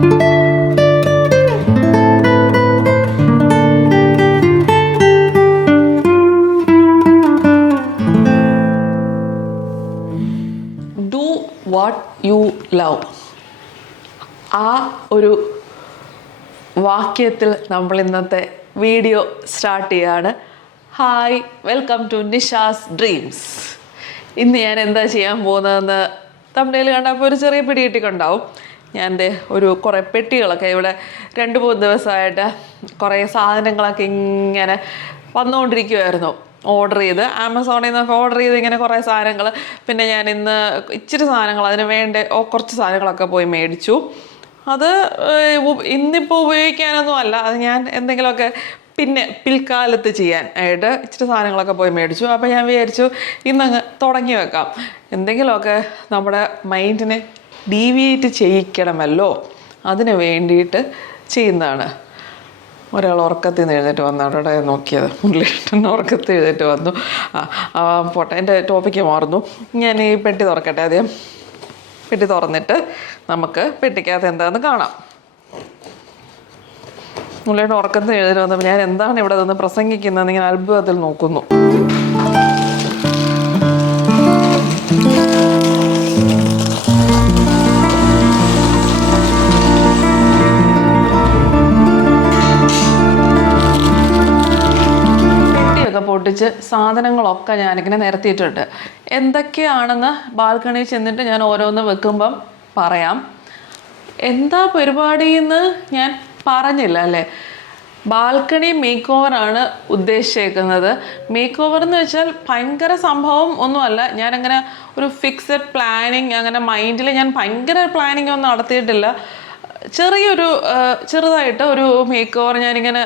Do what you love. ആ ഒരു വാക്യത്തിൽ നമ്മൾ ഇന്നത്തെ വീഡിയോ സ്റ്റാർട്ട് ചെയ്യാണ്. Hi, welcome to Nisha's dreams. ഇന്ന് ഞാൻ എന്താ ചെയ്യാൻ പോകുന്നതെന്ന് തമ്പനയിൽ കണ്ടപ്പോൾ ഒരു ചെറിയ പിടി കിട്ടിക്കൊണ്ടാവും. ഞാൻ കുറേ പെട്ടികളൊക്കെ ഇവിടെ 2-3 ദിവസമായിട്ട് കുറേ സാധനങ്ങളൊക്കെ ഇങ്ങനെ വന്നുകൊണ്ടിരിക്കുമായിരുന്നു. ഓർഡർ ചെയ്ത് ആമസോണിൽ നിന്നൊക്കെ ഓർഡർ ചെയ്ത് ഇങ്ങനെ കുറേ സാധനങ്ങൾ. പിന്നെ ഞാൻ ഇന്ന് ഇച്ചിരി സാധനങ്ങൾ അതിന് വേണ്ട കുറച്ച് സാധനങ്ങളൊക്കെ പോയി മേടിച്ചു. അത് ഇന്നിപ്പോൾ ഉപയോഗിക്കാനൊന്നും അല്ല, അത് ഞാൻ എന്തെങ്കിലുമൊക്കെ പിന്നെ പിൽക്കാലത്ത് ചെയ്യാൻ ആയിട്ട് ഇച്ചിരി സാധനങ്ങളൊക്കെ പോയി മേടിച്ചു. അപ്പോൾ ഞാൻ വിചാരിച്ചു ഇന്നങ്ങ് തുടങ്ങി വെക്കാം. എന്തെങ്കിലുമൊക്കെ നമ്മുടെ മൈൻഡിനെ ഡീവിയേറ്റ് ചെയ്യിക്കണമല്ലോ, അതിന് വേണ്ടിയിട്ട് ചെയ്യുന്നതാണ്. ഒരാൾ ഉറക്കത്തിൽ നിന്ന് എഴുന്നേറ്റ് വന്നു, അവിടെ നോക്കിയത് മുരളിയേട്ടൻ ഉറക്കത്തിൽ എഴുന്നേറ്റ് വന്നു. പോട്ടെ, എൻ്റെ ടോപ്പിക്ക് മാറുന്നു. ഞാൻ ഈ പെട്ടി തുറക്കട്ടെ. ആദ്യം പെട്ടി തുറന്നിട്ട് നമുക്ക് പെട്ടിക്കകത്ത് എന്താണെന്ന് കാണാം. മുരളിയേട്ടൻ ഉറക്കത്തിൽ എഴുന്നേറ്റ് വന്നപ്പോൾ ഞാൻ എന്താണ് ഇവിടെ നിന്ന് പ്രസംഗിക്കുന്നതെന്ന് ഇങ്ങനെ അത്ഭുതത്തിൽ നോക്കുന്നു. പൊട്ടിച്ച് സാധനങ്ങളൊക്കെ ഞാനിങ്ങനെ നിരത്തിയിട്ടുണ്ട്. എന്തൊക്കെയാണെന്ന് ബാൽക്കണിയിൽ ചെന്നിട്ട് ഞാൻ ഓരോന്ന് വെക്കുമ്പം പറയാം. എന്താ പരിപാടിയെന്ന് ഞാൻ പറഞ്ഞില്ല അല്ലേ. ബാൽക്കണി മേക്ക് ഓവറാണ് ഉദ്ദേശിച്ചേക്കുന്നത്. മേക്ക് ഓവർ എന്ന് വെച്ചാൽ ഭയങ്കര സംഭവം ഒന്നുമല്ല. ഞാനങ്ങനെ ഒരു ഫിക്സഡ് പ്ലാനിങ് അങ്ങനെ മൈൻഡിൽ ഞാൻ ഭയങ്കര പ്ലാനിങ് ഒന്നും നടത്തിയിട്ടില്ല. ചെറുതായിട്ട് ഒരു മേക്ക് ഓവർ ഞാനിങ്ങനെ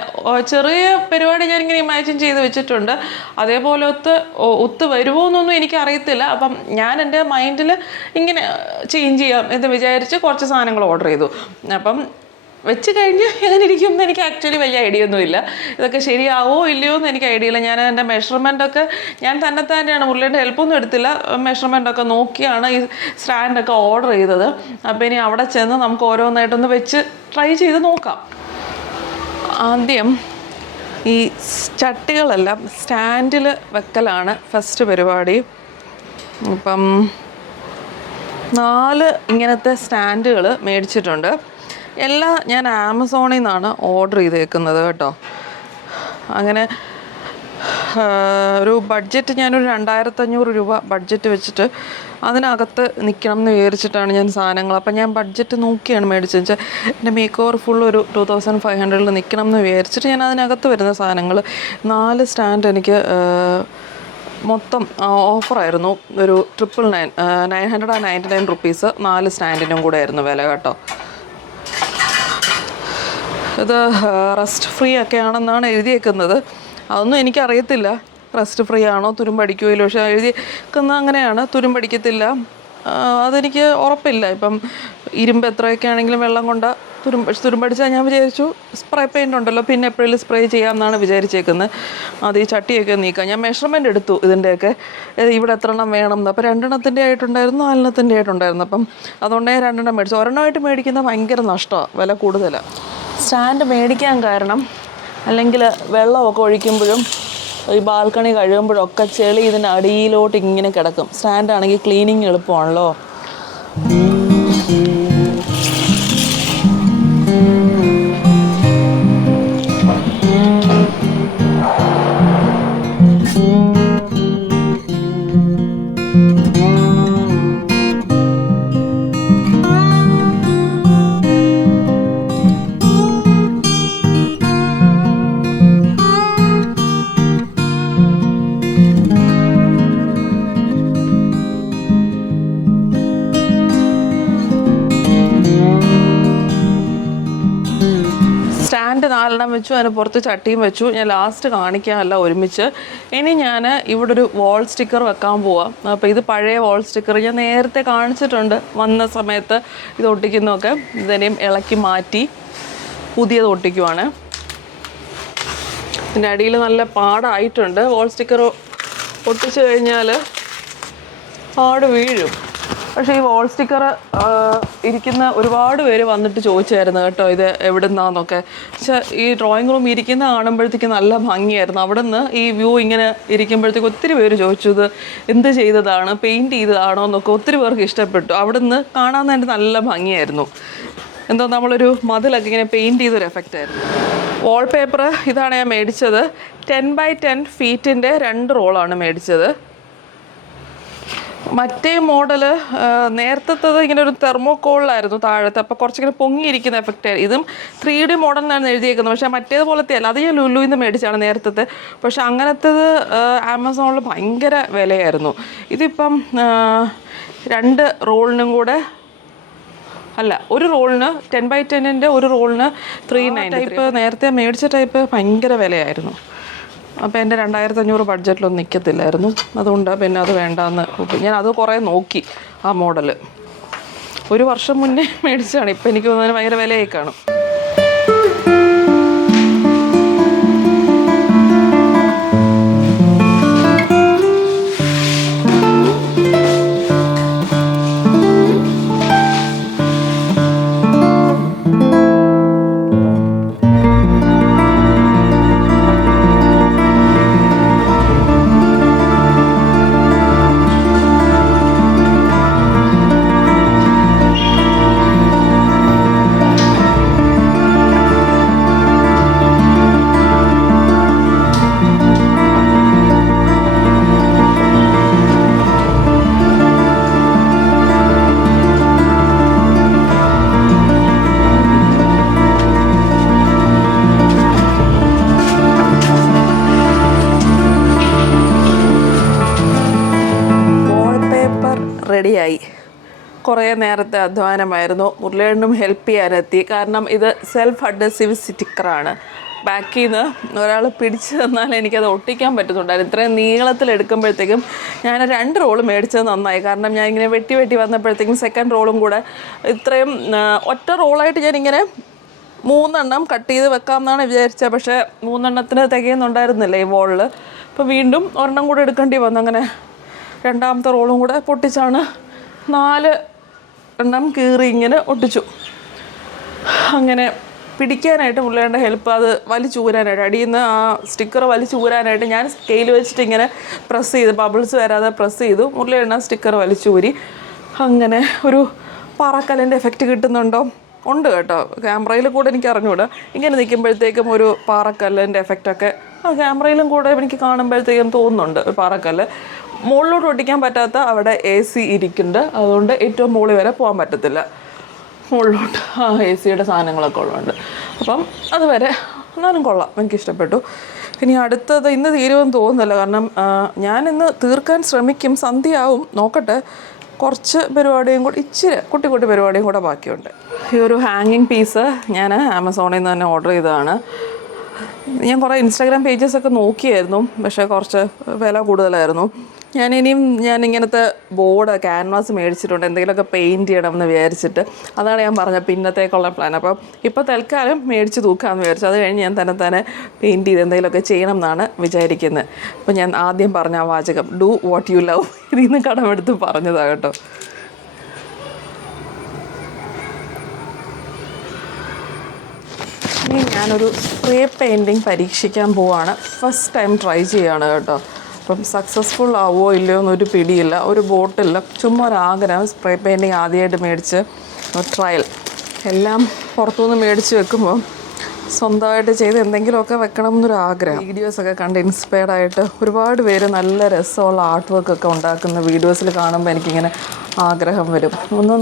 ചെറിയ പരിപാടി ഞാനിങ്ങനെ ഇമാജിൻ ചെയ്ത് വെച്ചിട്ടുണ്ട്. അതേപോലെ ഒത്ത് വരുമോ എന്നൊന്നും എനിക്കറിയത്തില്ല. അപ്പം ഞാൻ എൻ്റെ മൈൻഡിൽ ഇങ്ങനെ ചേഞ്ച് ചെയ്യാം എന്ന് വിചാരിച്ച് കുറച്ച് സാധനങ്ങൾ ഓർഡർ ചെയ്തു. അപ്പം വെച്ച് കഴിഞ്ഞ് എങ്ങനെ ഇരിക്കും എന്ന് എനിക്ക് ആക്ച്വലി വലിയ ഐഡിയ ഒന്നുമില്ല. ഇതൊക്കെ ശരിയാവോ ഇല്ലയോ എന്ന് എനിക്ക് ഐഡിയ ഇല്ല. ഞാൻ എൻ്റെ മെഷർമെൻറ്റൊക്കെ ഞാൻ തന്നെയാണ്, മുരളിയുടെ ഹെൽപ്പൊന്നും എടുത്തില്ല. മെഷർമെൻറ്റൊക്കെ നോക്കിയാണ് ഈ സ്റ്റാൻഡൊക്കെ ഓർഡർ ചെയ്തത്. അപ്പോൾ ഇനി അവിടെ ചെന്ന് നമുക്ക് ഓരോന്നായിട്ടൊന്ന് വെച്ച് ട്രൈ ചെയ്ത് നോക്കാം. ആദ്യം ഈ ചട്ടികളെല്ലാം സ്റ്റാൻഡിൽ വെക്കലാണ് ഫസ്റ്റ് പരിപാടി. അപ്പം 4 ഇങ്ങനത്തെ സ്റ്റാൻഡുകൾ മേടിച്ചിട്ടുണ്ട്. എല്ലാം ഞാൻ ആമസോണിൽ നിന്നാണ് ഓർഡർ ചെയ്തേക്കുന്നത് കേട്ടോ. അങ്ങനെ ഒരു ബഡ്ജറ്റ് ഞാനൊരു 2500 രൂപ ബഡ്ജറ്റ് വെച്ചിട്ട് അതിനകത്ത് നിൽക്കണം എന്ന് വിചാരിച്ചിട്ടാണ് ഞാൻ സാധനങ്ങൾ. അപ്പം ഞാൻ ബഡ്ജറ്റ് നോക്കിയാണ് മേടിച്ചത്. വെച്ചാൽ എൻ്റെ മേക്ക് ഓവർ ഫുൾ ഒരു 2500 നിൽക്കണം എന്ന് വിചാരിച്ചിട്ട് ഞാൻ അതിനകത്ത് വരുന്ന സാധനങ്ങൾ 4 സ്റ്റാൻഡ് എനിക്ക് മൊത്തം ഓഫറായിരുന്നു. ഒരു 999 റുപ്പീസ് 4 സ്റ്റാൻഡിനും കൂടെ ആയിരുന്നു വില കേട്ടോ. ഇത് റസ്റ്റ് ഫ്രീ ഒക്കെ ആണെന്നാണ് എഴുതിയേക്കുന്നത്. അതൊന്നും എനിക്കറിയത്തില്ല, റസ്റ്റ് ഫ്രീ ആണോ തുരുമ്പടിക്കുകയില്ലോ. പക്ഷേ എഴുതിയേക്കുന്നത് അങ്ങനെയാണ്, തുരുമ്പടിക്കത്തില്ല. അതെനിക്ക് ഉറപ്പില്ല. ഇപ്പം ഇരുമ്പ് എത്രയൊക്കെ ആണെങ്കിലും വെള്ളം കൊണ്ട് തുരുമ്പടിച്ചാൽ ഞാൻ വിചാരിച്ചു സ്പ്രേ പെയിൻ്റ് ഉണ്ടല്ലോ, പിന്നെ എപ്പോഴും സ്പ്രേ ചെയ്യാമെന്നാണ് വിചാരിച്ചേക്കുന്നത്. അത് ഈ ചട്ടിയൊക്കെ നീക്കാം. ഞാൻ മെഷർമെൻറ്റ് എടുത്തു ഇതിൻ്റെയൊക്കെ, ഇവിടെ എത്ര എണ്ണം വേണം എന്ന്. അപ്പോൾ 2 എണ്ണത്തിൻ്റെ ആയിട്ടുണ്ടായിരുന്നു, 4 എണ്ണത്തിൻ്റെ ആയിട്ടുണ്ടായിരുന്നു. അപ്പം അതുകൊണ്ടേ 2 എണ്ണം മേടിച്ചു. ഒരെണ്ണമായിട്ട് മേടിക്കുന്നത് ഭയങ്കര നഷ്ടമാണ്, വില കൂടുതലാണ്. സ്റ്റാൻഡ് മേടിക്കാൻ കാരണം അല്ലെങ്കിൽ വെള്ളമൊക്കെ ഒഴിക്കുമ്പോഴും ഈ ബാൽക്കണി കഴുകുമ്പോഴൊക്കെ ചെളി ഇതിൻ്റെ അടിയിലോട്ട് ഇങ്ങനെ കിടക്കും. സ്റ്റാൻഡാണെങ്കിൽ ക്ലീനിങ് എളുപ്പമാണല്ലോ. സ്റ്റാൻഡ് 4 വെച്ചു, അതിന് പുറത്ത് ചട്ടിയും വെച്ചു. ഞാൻ ലാസ്റ്റ് കാണിക്കാനല്ല ഒരുമിച്ച്. ഇനി ഞാൻ ഇവിടെ ഒരു വാൾ സ്റ്റിക്കർ വെക്കാൻ പോവാം. അപ്പോൾ ഇത് പഴയ വാൾ സ്റ്റിക്കർ ഞാൻ നേരത്തെ കാണിച്ചിട്ടുണ്ട് വന്ന സമയത്ത്. ഇത് ഒട്ടിക്കുന്നതൊക്കെ ഇതിനെയും ഇളക്കി മാറ്റി പുതിയത് ഒട്ടിക്കുവാണ്. ഇതിൻ്റെ അടിയിൽ നല്ല പാടായിട്ടുണ്ട്. വാൾ സ്റ്റിക്കർ ഒട്ടിച്ചു കഴിഞ്ഞാൽ പാട് വീഴും. പക്ഷേ ഈ വാൾ സ്റ്റിക്കർ ഇരിക്കുന്ന ഒരുപാട് പേര് വന്നിട്ട് ചോദിച്ചായിരുന്നു കേട്ടോ, ഇത് എവിടെ നിന്നാന്നൊക്കെ. പക്ഷേ ഈ ഡ്രോയിങ് റൂം ഇരിക്കുന്ന കാണുമ്പോഴത്തേക്ക് നല്ല ഭംഗിയായിരുന്നു. അവിടെ നിന്ന് ഈ വ്യൂ ഇങ്ങനെ ഇരിക്കുമ്പോഴത്തേക്ക് ഒത്തിരി പേര് ചോദിച്ചു ഇത് എന്ത് ചെയ്തതാണ്, പെയിൻറ്റ് ചെയ്തതാണോ എന്നൊക്കെ ഒത്തിരി പേർക്ക് ഇഷ്ടപ്പെട്ടു. അവിടെ നിന്ന് കാണാൻ തന്നെ നല്ല ഭംഗിയായിരുന്നു. എന്തോ നമ്മളൊരു മതിലൊക്കെ ഇങ്ങനെ പെയിൻറ്റ് ചെയ്തൊരു എഫക്റ്റായിരുന്നു. വാൾപേപ്പർ ഇതാണ് ഞാൻ മേടിച്ചത്. 10x10 ഫീറ്റിൻ്റെ 2 റോളാണ് മേടിച്ചത്. മറ്റേ മോഡൽ നേരത്തത് ഇങ്ങനെ ഒരു തെർമോക്കോളിലായിരുന്നു താഴത്തെ, അപ്പോൾ കുറച്ചിങ്ങനെ പൊങ്ങിയിരിക്കുന്ന എഫക്റ്റായിരുന്നു. ഇതും 3D മോഡലിനാണ് എഴുതിയേക്കുന്നത്, പക്ഷേ മറ്റേതുപോലത്തെ അല്ല. അത് ഞാൻ ലുലുവിൽ നിന്ന് മേടിച്ചാണ് നേരത്തെ. പക്ഷെ അങ്ങനത്തേത് ആമസോണിൽ ഭയങ്കര വിലയായിരുന്നു. ഇതിപ്പം 2 റോളിനും കൂടെ അല്ല, ഒരു റോളിന് 10x10ൻ്റെ ഒരു റോളിന് 390. ടൈപ്പ് നേരത്തെ മേടിച്ച ടൈപ്പ് ഭയങ്കര വിലയായിരുന്നു. അപ്പോൾ എൻ്റെ 2500 ബഡ്ജറ്റിലൊന്നും നിൽക്കത്തില്ലായിരുന്നു. അതുകൊണ്ട് പിന്നെ അത് വേണ്ടാന്ന് ഞാൻ അത് കുറേ നോക്കി. ആ മോഡൽ 1 വർഷം മുന്നേ മേടിച്ചതാണ്. ഇപ്പം എനിക്ക് തോന്നുന്നതിന് ഭയങ്കര വിലയായി കാണും. റെഡിയായി. കുറേ നേരത്തെ അധ്വാനമായിരുന്നു. മുരളിയേട്ടനും ഹെൽപ്പ് ചെയ്യാനെത്തി. കാരണം ഇത് സെൽഫ് അഡ്ഹസീവ് സ്റ്റിക്കറാണ്. ബാക്കിൽ നിന്ന് ഒരാൾ പിടിച്ച് തന്നാൽ എനിക്കത് ഒട്ടിക്കാൻ പറ്റുന്നുണ്ടായിരുന്നു. ഇത്രയും നീളത്തിലെടുക്കുമ്പോഴത്തേക്കും ഞാൻ 2 റോള് മേടിച്ചത് നന്നായി. കാരണം ഞാൻ ഇങ്ങനെ വെട്ടി വന്നപ്പോഴത്തേക്കും സെക്കൻഡ് റോളും കൂടെ ഇത്രയും ഒറ്റ റോളായിട്ട് ഞാനിങ്ങനെ 3 എണ്ണം കട്ട് ചെയ്ത് വെക്കാമെന്നാണ് വിചാരിച്ചത്. പക്ഷേ 3 എണ്ണത്തിന് തികയുന്നുണ്ടായിരുന്നില്ല ഈ വോളിൽ. അപ്പോൾ വീണ്ടും ഒരെണ്ണം കൂടെ എടുക്കേണ്ടി വന്നു. അങ്ങനെ 2ാമത്തെ റോളും കൂടെ പൊട്ടിച്ചാണ് 4 എണ്ണം കീറി ഇങ്ങനെ ഒട്ടിച്ചു. അങ്ങനെ പിടിക്കാനായിട്ട് മുരളിയേട്ടൻ്റെ ഹെൽപ്പ്, അത് വലിച്ചൂരാനായിട്ട് അടിയിൽ നിന്ന് ആ സ്റ്റിക്കർ വലിച്ചൂരാനായിട്ട് ഞാൻ സ്കെയിൽ വെച്ചിട്ട് ഇങ്ങനെ പ്രസ് ചെയ്ത് ബബിൾസ് വരാതെ പ്രസ് ചെയ്തു. മുരളിയേട്ടൻ സ്റ്റിക്കർ വലിച്ചൂരി. അങ്ങനെ ഒരു പാറക്കല്ലിൻ്റെ എഫക്റ്റ് കിട്ടുന്നുണ്ടോ? ഉണ്ട് കേട്ടോ. ക്യാമറയിൽ കൂടെ എനിക്ക് അറിഞ്ഞൂടാ. ഇങ്ങനെ നിൽക്കുമ്പോഴത്തേക്കും ഒരു പാറക്കല്ലിൻ്റെ എഫക്റ്റൊക്കെ ആ ക്യാമറയിലും കൂടെ എനിക്ക് കാണുമ്പോഴത്തേക്കും തോന്നുന്നുണ്ട്. ഒരു പാറക്കല്ല് മുകളിലോട്ട് ഒട്ടിക്കാൻ പറ്റാത്ത അവിടെ AC ഇരിക്കുന്നുണ്ട്. അതുകൊണ്ട് ഏറ്റവും മുകളിൽ വരെ പോകാൻ പറ്റത്തില്ല. മുകളിലോട്ട് AC-യുടെ സാധനങ്ങളൊക്കെ ഉള്ളതുകൊണ്ട് അപ്പം അതുവരെ എന്നാലും കൊള്ളാം, എനിക്കിഷ്ടപ്പെട്ടു. ഇനി അടുത്തത് ഇന്ന് തീരുമെന്ന് തോന്നുന്നില്ല. കാരണം ഞാൻ ഇന്ന് തീർക്കാൻ ശ്രമിക്കും. സന്ധ്യയാവും, നോക്കട്ടെ. കുറച്ച് പരിപാടിയും കൂടി, ഇച്ചിരി കുട്ടി പരിപാടിയും കൂടെ ബാക്കിയുണ്ട്. ഈ ഒരു ഹാങ്ങിങ് പീസ് ഞാൻ ആമസോണിൽ നിന്ന് തന്നെ ഓർഡർ ചെയ്തതാണ്. ഞാൻ കുറേ ഇൻസ്റ്റാഗ്രാം പേജസൊക്കെ നോക്കിയായിരുന്നു, പക്ഷേ കുറച്ച് വില കൂടുതലായിരുന്നു. ഞാൻ ഇങ്ങനത്തെ ബോർഡ് ക്യാൻവാസ് മേടിച്ചിട്ടുണ്ട്, എന്തെങ്കിലുമൊക്കെ പെയിൻറ്റ് ചെയ്യണമെന്ന് വിചാരിച്ചിട്ട്. അതാണ് ഞാൻ പറഞ്ഞത് പിന്നത്തേക്കുള്ള പ്ലാൻ. അപ്പം ഇപ്പോൾ തൽക്കാലം മേടിച്ച് തൂക്കാമെന്ന് വിചാരിച്ചു. അത് കഴിഞ്ഞ് ഞാൻ തന്നെ പെയിൻറ്റ് ചെയ്ത് എന്തെങ്കിലുമൊക്കെ ചെയ്യണം എന്നാണ് വിചാരിക്കുന്നത്. അപ്പോൾ ഞാൻ ആദ്യം പറഞ്ഞ ആ വാചകം ഡു വാട്ട് യു ലവ് ഇതിൽ നിന്ന് കടമെടുത്ത് പറഞ്ഞതാണ് കേട്ടോ. ഇനി ഞാനൊരു സ്പ്രേ പെയിൻറ്റിങ് പരീക്ഷിക്കാൻ പോവാണ്. ഫസ്റ്റ് ടൈം ട്രൈ ചെയ്യുകയാണ് കേട്ടോ. അപ്പം സക്സസ്ഫുൾ ആവുമോ ഇല്ലയോ എന്നൊരു പിടിയില്ല. ഒരു ബോട്ടില്ല, ചുമ്മാ ഒരാഗ്രഹം. സ്പ്രേ പെയിൻറ്റിങ് ആദ്യമായിട്ട് മേടിച്ച് ട്രയൽ. എല്ലാം പുറത്തുനിന്ന് മേടിച്ച് വെക്കുമ്പോൾ സ്വന്തമായിട്ട് ചെയ്ത് എന്തെങ്കിലുമൊക്കെ വെക്കണം എന്നൊരു ആഗ്രഹം. വീഡിയോസൊക്കെ കണ്ട് ഇൻസ്പയർഡായിട്ട് ഒരുപാട് പേര് നല്ല രസമുള്ള ആർട്ട് വർക്കൊക്കെ ഉണ്ടാക്കുന്ന വീഡിയോസിൽ കാണുമ്പോൾ എനിക്കിങ്ങനെ ആഗ്രഹം വരും.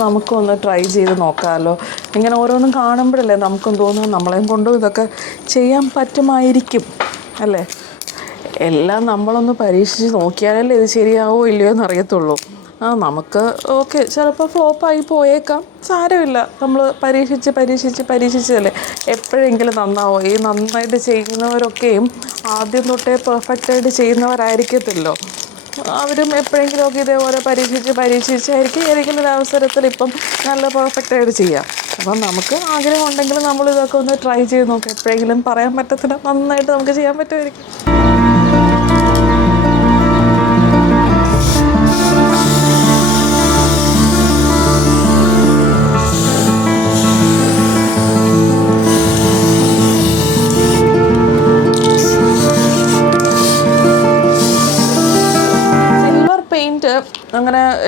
നമുക്കൊന്ന് ട്രൈ ചെയ്ത് നോക്കാമല്ലോ. ഇങ്ങനെ ഓരോന്നും കാണുമ്പോഴല്ലേ നമുക്കും തോന്നും നമ്മളെയും കൊണ്ടും ഇതൊക്കെ ചെയ്യാൻ പറ്റുമായിരിക്കും അല്ലേ. എല്ലാം നമ്മളൊന്ന് പരീക്ഷിച്ച് നോക്കിയാലല്ലേ ഇത് ശരിയാവോ ഇല്ലയോ എന്നറിയത്തുള്ളൂ. നമുക്ക് ഓക്കെ ചിലപ്പോൾ ഫ്ലോപ്പായി പോയേക്കാം, സാരമില്ല. നമ്മൾ പരീക്ഷിച്ചല്ലേ എപ്പോഴെങ്കിലും നന്നാവോ. ഈ നന്നായിട്ട് ചെയ്യുന്നവരൊക്കെയും ആദ്യം തൊട്ടേ പെർഫെക്റ്റായിട്ട് ചെയ്യുന്നവരായിരിക്കത്തില്ലോ. അവരും എപ്പോഴെങ്കിലുമൊക്കെ ഇതേപോലെ പരീക്ഷിച്ചായിരിക്കും ഏതെങ്കിലും ഒരു അവസരത്തിൽ ഇപ്പം നല്ല പെർഫെക്റ്റായിട്ട് ചെയ്യാം. അപ്പം നമുക്ക് ആഗ്രഹം ഉണ്ടെങ്കിൽ നമ്മളിതൊക്കെ ഒന്ന് ട്രൈ ചെയ്ത് നോക്കാം. എപ്പോഴെങ്കിലും പറയാൻ പറ്റത്തില്ല, നന്നായിട്ട് നമുക്ക് ചെയ്യാൻ പറ്റുമായിരിക്കും.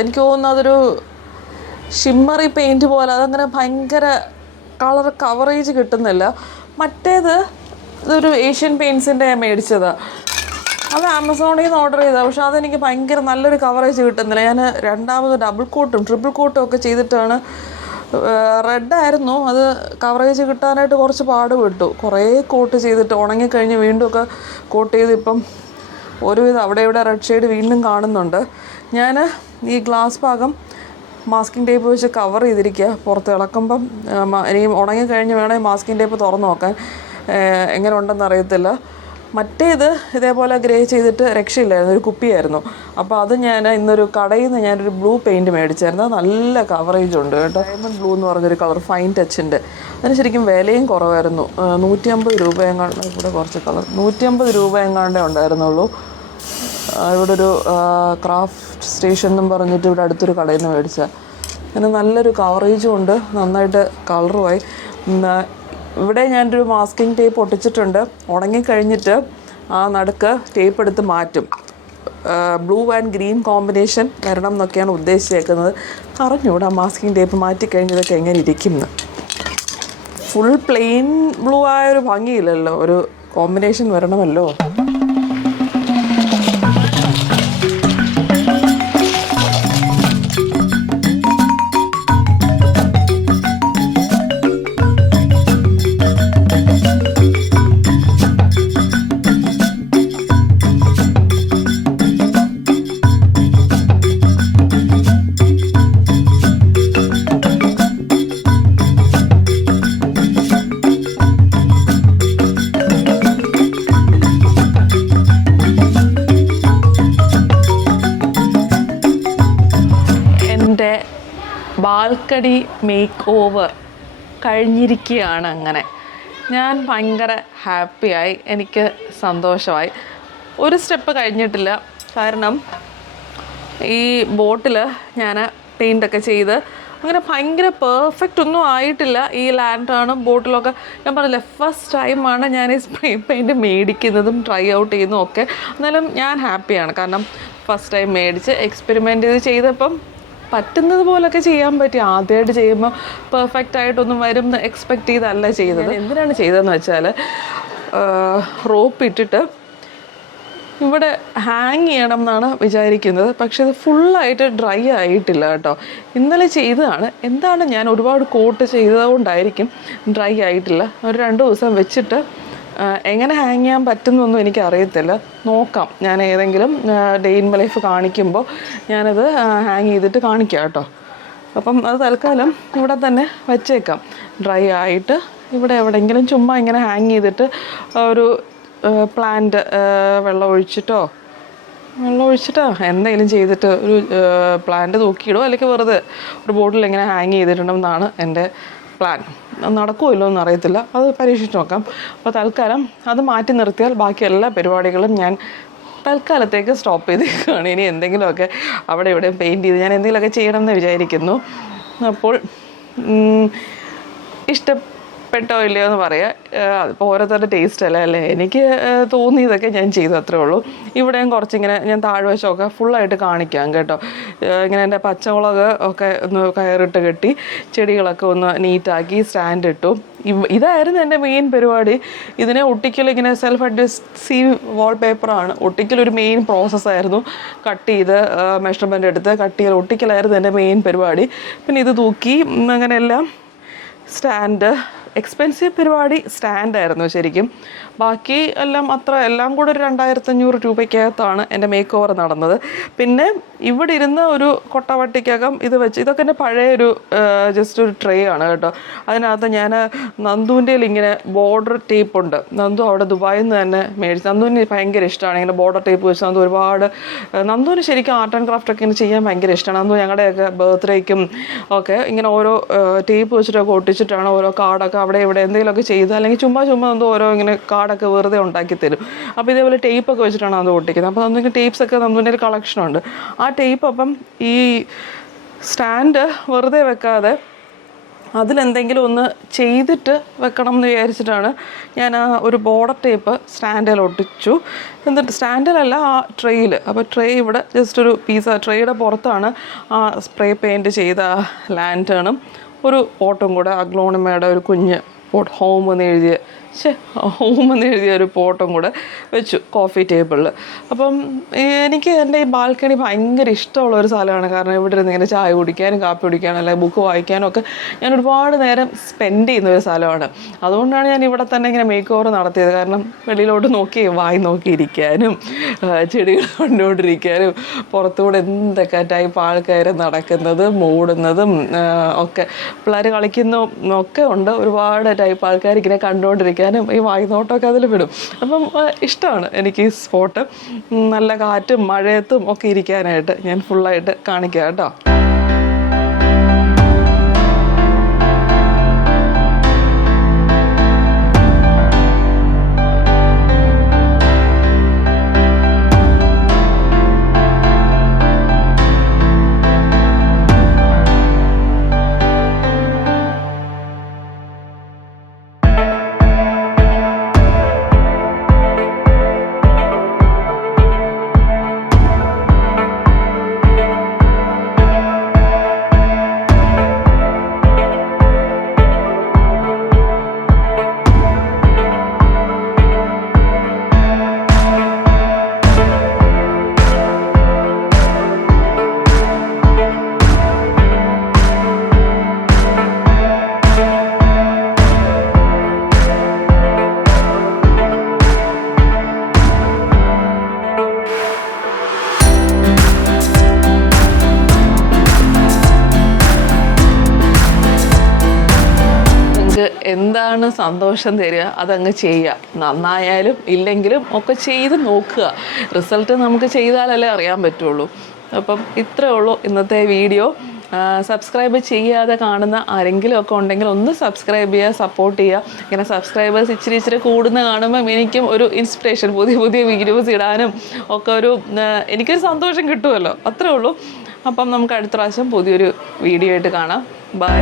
എനിക്ക് തോന്നുന്നു അതൊരു ഷിമ്മറി പെയിൻറ്റ് പോലെ, അതങ്ങനെ ഭയങ്കര കളർ കവറേജ് കിട്ടുന്നില്ല. മറ്റേത് ഇതൊരു ഏഷ്യൻ പെയിൻറ്റ്സിൻ്റെ മേടിച്ചതാണ്, അത് ആമസോണിൽ നിന്ന് ഓർഡർ ചെയ്തതാണ്. പക്ഷെ അതെനിക്ക് ഭയങ്കര നല്ലൊരു കവറേജ് കിട്ടുന്നില്ല. ഞാൻ രണ്ടാമത് ഡബിൾ കോട്ടും ട്രിപ്പിൾ കോട്ടും ഒക്കെ ചെയ്തിട്ടാണ്. റെഡായിരുന്നു, അത് കവറേജ് കിട്ടാനായിട്ട് കുറച്ച് പാടുപെട്ടു. കുറേ കോട്ട് ചെയ്തിട്ട് ഉണങ്ങിക്കഴിഞ്ഞ് വീണ്ടും ഒക്കെ കോട്ട് ചെയ്ത് ഇപ്പം ഒരുവിധം അവിടെ ഇവിടെ റെഡ് ഷെയ്ഡ് വീണ്ടും കാണുന്നുണ്ട്. ഞാൻ ഈ ഗ്ലാസ് ഭാഗം മാസ്കിംഗ് ടേപ്പ് വെച്ച് കവർ ചെയ്തിരിക്കുക. പുറത്ത് ഇളക്കുമ്പം ഇനിയും ഉണങ്ങിക്കഴിഞ്ഞ് വേണമെങ്കിൽ മാസ്കിംഗ് ടേപ്പ് തുറന്ന് നോക്കാൻ, എങ്ങനെ ഉണ്ടെന്ന് അറിയത്തില്ല. മറ്റേത് ഇതേപോലെ ഗ്രേ ചെയ്തിട്ട് രക്ഷയില്ലായിരുന്നു, ഒരു കുപ്പിയായിരുന്നു. അപ്പോൾ അത് ഞാൻ ഇന്നൊരു കടയിൽ നിന്ന് ഞാനൊരു ബ്ലൂ പെയിൻറ്റ് മേടിച്ചായിരുന്നു. അത് നല്ല കവറേജ് ഉണ്ട് കേട്ടോ. ഡയമണ്ട് ബ്ലൂ എന്ന് പറഞ്ഞൊരു കളർ, ഫൈൻ ടച്ചിൻ്റെ. അതിന് ശരിക്കും വിലയും കുറവായിരുന്നു. 150 രൂപ എങ്ങാണ്ട്, ഇവിടെ കുറച്ച് കളർ 150 രൂപ എങ്ങാണ്ടേ ഉണ്ടായിരുന്നുള്ളൂ. ഇവിടെ ഒരു ക്രാഫ്റ്റ് സ്റ്റേഷൻ എന്നും പറഞ്ഞിട്ട് ഇവിടെ അടുത്തൊരു കടയിൽ നിന്ന് മേടിച്ചാൽ. അങ്ങനെ നല്ലൊരു കവറേജും ഉണ്ട്, നന്നായിട്ട് കളറുമായി. ഇവിടെ ഞാനൊരു മാസ്കിംഗ് ടേപ്പ് ഒട്ടിച്ചിട്ടുണ്ട്. ഉണങ്ങിക്കഴിഞ്ഞിട്ട് ആ നടുക്ക് ടേപ്പ് എടുത്ത് മാറ്റും. ബ്ലൂ ആൻഡ് ഗ്രീൻ കോമ്പിനേഷൻ വരണം എന്നൊക്കെയാണ് ഉദ്ദേശിച്ചേക്കുന്നത്. അറിഞ്ഞൂടെ ആ മാസ്കിംഗ് ടേപ്പ് മാറ്റിക്കഴിഞ്ഞതൊക്കെ എങ്ങനെ ഇരിക്കുന്നു. ഫുൾ പ്ലെയിൻ ബ്ലൂ ആയൊരു ഭംഗിയില്ലല്ലോ, ഒരു കോമ്പിനേഷൻ വരണമല്ലോ. ബാൽക്കണി മേക്ക് ഓവർ കഴിഞ്ഞിരിക്കുകയാണ്. അങ്ങനെ ഞാൻ ഭയങ്കര ഹാപ്പിയായി, എനിക്ക് സന്തോഷമായി. ഒരു സ്റ്റെപ്പ് കഴിഞ്ഞിട്ടില്ല, കാരണം ഈ ബോട്ടിൽ ഞാൻ പെയിൻ്റൊക്കെ ചെയ്ത് അങ്ങനെ ഭയങ്കര പെർഫെക്റ്റ് ഒന്നും ആയിട്ടില്ല. ഈ ലാൻഡേണും ബോട്ടിലൊക്കെ ഞാൻ പറഞ്ഞില്ല, ഫസ്റ്റ് ടൈമാണ് ഞാൻ ഈ സ്പ്രേ പെയിൻറ്റ് മേടിക്കുന്നതും ട്രൈ ഔട്ട് ചെയ്യുന്നതും ഒക്കെ. എന്നാലും ഞാൻ ഹാപ്പിയാണ്, കാരണം ഫസ്റ്റ് ടൈം മേടിച്ച് എക്സ്പെരിമെൻ്റ് ചെയ്തപ്പം പറ്റുന്നത് പോലൊക്കെ ചെയ്യാൻ പറ്റി. ആദ്യമായിട്ട് ചെയ്യുമ്പോൾ പെർഫെക്റ്റ് ആയിട്ടൊന്നും വരും എന്ന് എക്സ്പെക്റ്റ് ചെയ്തല്ല ചെയ്തത്. എന്തിനാണ് ചെയ്തതെന്ന് വെച്ചാൽ, റോപ്പ് ഇട്ടിട്ട് ഇവിടെ ഹാങ് ചെയ്യണം എന്നാണ് വിചാരിക്കുന്നത്. പക്ഷെ അത് ഫുള്ളായിട്ട് ഡ്രൈ ആയിട്ടില്ല കേട്ടോ. ഇന്നലെ ചെയ്തതാണ്. എന്താണ് ഞാൻ ഒരുപാട് കോട്ട് ചെയ്തതുകൊണ്ടായിരിക്കും ഡ്രൈ ആയിട്ടില്ല. ഒരു 2 ദിവസം വെച്ചിട്ട് എങ്ങനെ ഹാങ് ചെയ്യാൻ പറ്റുന്നൊന്നും എനിക്കറിയത്തില്ല. നോക്കാം, ഞാൻ ഏതെങ്കിലും ഡേ ഇൻ മൈ ലൈഫ് കാണിക്കുമ്പോൾ ഞാനത് ഹാങ് ചെയ്തിട്ട് കാണിക്കാം കേട്ടോ. അപ്പം അത് തൽക്കാലം ഇവിടെ തന്നെ വച്ചേക്കാം. ഡ്രൈ ആയിട്ട് ഇവിടെ എവിടെയെങ്കിലും ചുമ്മാ ഇങ്ങനെ ഹാങ് ചെയ്തിട്ട് ഒരു പ്ലാന്റ് വെള്ളം ഒഴിച്ചിട്ടോ എന്തെങ്കിലും ചെയ്തിട്ട് ഒരു പ്ലാന്റ് തൂക്കിയിടുമോ, അല്ലെങ്കിൽ വെറുതെ ഒരു ബോട്ടിൽ ഇങ്ങനെ ഹാങ് ചെയ്തിട്ടുണ്ടെന്നാണ് എൻ്റെ പ്ലാൻ. നടക്കുമല്ലോ എന്ന് അറിയത്തില്ല, അത് പരീക്ഷിച്ച് നോക്കാം. അപ്പോൾ തൽക്കാലം അത് മാറ്റി നിർത്തിയാൽ ബാക്കി എല്ലാ പരിപാടികളും ഞാൻ തൽക്കാലത്തേക്ക് സ്റ്റോപ്പ് ചെയ്തേക്കാണ്. ഇനി എന്തെങ്കിലുമൊക്കെ അവിടെ ഇവിടെ പെയിൻറ്റ് ചെയ്ത് ഞാൻ എന്തെങ്കിലുമൊക്കെ ചെയ്യണമെന്ന് വിചാരിക്കുന്നു. അപ്പോൾ ഇഷ്ടപ്പെട്ടോ ഇല്ലയോ എന്ന് പറയാം. അതിപ്പോൾ ഓരോരുത്തരുടെ ടേസ്റ്റ് അല്ലേ. എനിക്ക് തോന്നിയതൊക്കെ ഞാൻ ചെയ്തു, അത്രേ ഉള്ളൂ. ഇവിടെയും കുറച്ചിങ്ങനെ ഞാൻ താഴ്വശമൊക്കെ ഫുള്ളായിട്ട് കാണിക്കാം കേട്ടോ. ഇങ്ങനെ എൻ്റെ പച്ചമുളക് ഒക്കെ ഒന്ന് കയറിട്ട് കെട്ടി, ചെടികളൊക്കെ ഒന്ന് നീറ്റാക്കി സ്റ്റാൻഡ് ഇട്ടു. ഇതായിരുന്നു എൻ്റെ മെയിൻ പരിപാടി. ഇതിനെ ഒട്ടിക്കൽ ഇങ്ങനെ സെൽഫ് അഡ്ജസ്റ്റീവ് വാൾ പേപ്പറാണ്. ഒട്ടിക്കലൊരു മെയിൻ പ്രോസസ്സായിരുന്നു. കട്ട് ചെയ്ത് മെഷർമെൻ്റ് എടുത്ത് കട്ട് ചെയ്ത് ഒട്ടിക്കലായിരുന്നു എൻ്റെ മെയിൻ പരിപാടി. പിന്നെ ഇത് തൂക്കി അങ്ങനെയെല്ലാം സ്റ്റാൻഡ്, എക്സ്പെൻസീവ് പരിപാടി സ്റ്റാൻഡായിരുന്നു ശരിക്കും. ബാക്കി എല്ലാം കൂടെ ഒരു 2500 രൂപയ്ക്കകത്താണ് എൻ്റെ മേക്ക് ഓവർ നടന്നത്. പിന്നെ ഇവിടെ ഇരുന്ന ഒരു കൊട്ടവട്ടിക്കകം ഇത് വെച്ച്, ഇതൊക്കെ എൻ്റെ പഴയൊരു ജസ്റ്റ് ഒരു ട്രേ ആണ് കേട്ടോ. അതിനകത്ത് ഞാൻ നന്ദുവിൻ്റെ ഇങ്ങനെ ബോർഡർ ടേപ്പ് ഉണ്ട്. നന്ദു അവിടെ ദുബായിൽ നിന്ന് തന്നെ മേടിച്ചു. നന്ദുവിന് ഭയങ്കര ഇഷ്ടമാണ് ഇങ്ങനെ ബോർഡർ ടേപ്പ് വെച്ച്. നന്ദുവിന് ശരിക്കും ആർട്ട് ആൻഡ് ക്രാഫ്റ്റ് ഒക്കെ ഇങ്ങനെ ചെയ്യാൻ ഭയങ്കര ഇഷ്ടമാണ്. നന്ദു ഞങ്ങളുടെയൊക്കെ ബർത്ത്ഡേക്കും ഒക്കെ ഇങ്ങനെ ഓരോ ടേപ്പ് വെച്ചിട്ടൊക്കെ ഒട്ടിച്ചിട്ടാണ് ഓരോ കാർഡൊക്കെ അവിടെ ഇവിടെ എന്തെങ്കിലുമൊക്കെ ചെയ്ത്, അല്ലെങ്കിൽ ചുമ്മാ നന്ദു ഓരോ ഇങ്ങനെ കാർഡൊക്കെ വെറുതെ ഉണ്ടാക്കി തരും. അപ്പോൾ ഇതേപോലെ ടേപ്പൊക്കെ വെച്ചിട്ടാണ് അത് ഒട്ടിക്കുന്നത്. അപ്പോൾ നന്ദു ടേപ്സൊക്കെ നന്ദുവിൻ്റെ ഒരു കളക്ഷനുണ്ട്. ആ ടേപ്പ് അപ്പം ഈ സ്റ്റാൻഡ് വെറുതെ വെക്കാതെ അതിലെന്തെങ്കിലും ഒന്ന് ചെയ്തിട്ട് വെക്കണം എന്ന് വിചാരിച്ചിട്ടാണ് ഞാൻ ആ ഒരു ബോർഡർ ടേപ്പ് സ്റ്റാൻഡിൽ ഒട്ടിച്ചു. എന്നിട്ട് സ്റ്റാൻഡിലല്ല, ആ ട്രേയിൽ. അപ്പോൾ ട്രേ ഇവിടെ ജസ്റ്റ് ഒരു പീസ്, ട്രേയുടെ പുറത്താണ് ആ സ്പ്രേ പെയിൻറ്റ് ചെയ്ത ലാൻറ്റേണും ഒരു പോട്ടും കൂടെ അഗ്ലോണിമയുടെ ഒരു കുഞ്ഞ് പോട്ട്, ഹോം എന്ന് എഴുതിയ ഒരു പോട്ടും കൂടെ വെച്ചു കോഫി ടേബിളിൽ. അപ്പം എനിക്ക് എൻ്റെ ഈ ബാൽക്കണി ഭയങ്കര ഇഷ്ടമുള്ള ഒരു സ്ഥലമാണ്. കാരണം ഇവിടെ ഇരുന്ന് ഇങ്ങനെ ചായ കുടിക്കാനും കാപ്പി കുടിക്കാനും അല്ലെങ്കിൽ ബുക്ക് വായിക്കാനും ഒക്കെ ഞാൻ ഒരുപാട് നേരം സ്പെൻഡ് ചെയ്യുന്ന ഒരു സ്ഥലമാണ്. അതുകൊണ്ടാണ് ഞാൻ ഇവിടെ തന്നെ ഇങ്ങനെ മേക്ക് ഓവർ നടത്തിയത്. കാരണം വെളിയിലോട്ട് നോക്കി വായി നോക്കിയിരിക്കാനും ചെടികൾ കണ്ടുകൊണ്ടിരിക്കാനും പുറത്തുകൂടെ എന്തൊക്കെ ടൈപ്പ് ആൾക്കാർ നടക്കുന്നതും മൂടുന്നതും ഒക്കെ പിള്ളേർ കളിക്കുന്നതും ഒക്കെ ഉണ്ട്. ഒരുപാട് ടൈപ്പ് ആൾക്കാർ ഇങ്ങനെ കണ്ടുകൊണ്ടിരിക്കാനും ഈ വായ്നോട്ടമൊക്കെ അതിൽ വിടും. അപ്പം ഇഷ്ടമാണ് എനിക്ക് ഈ സ്പോട്ട്. നല്ല കാറ്റും മഴയത്തും ഒക്കെ ഇരിക്കാനായിട്ട് ഞാൻ ഫുള്ളായിട്ട് കാണിക്കാം കേട്ടോ. എന്താണ് സന്തോഷം തരിക അതങ്ങ് ചെയ്യുക. നന്നായാലും ഇല്ലെങ്കിലും ഒക്കെ ചെയ്ത് നോക്കുക. റിസൾട്ട് നമുക്ക് ചെയ്താലല്ലേ അറിയാൻ പറ്റുള്ളൂ. അപ്പം ഇത്രയേ ഉള്ളൂ ഇന്നത്തെ വീഡിയോ. സബ്സ്ക്രൈബ് ചെയ്യാതെ കാണുന്ന ആരെങ്കിലും ഒക്കെ ഉണ്ടെങ്കിൽ ഒന്ന് സബ്സ്ക്രൈബ് ചെയ്യുക, സപ്പോർട്ട് ചെയ്യുക. ഇങ്ങനെ സബ്സ്ക്രൈബേഴ്സ് ഇച്ചിരി കൂടുന്ന കാണുമ്പം എനിക്കും ഒരു ഇൻസ്പിറേഷൻ, പുതിയ വീഡിയോസ് ഇടാനും ഒക്കെ എനിക്കൊരു സന്തോഷം കിട്ടുമല്ലോ. അത്രേ ഉള്ളൂ. അപ്പം നമുക്ക് അടുത്ത പ്രാവശ്യം പുതിയൊരു വീഡിയോ ആയിട്ട് കാണാം. ബൈ.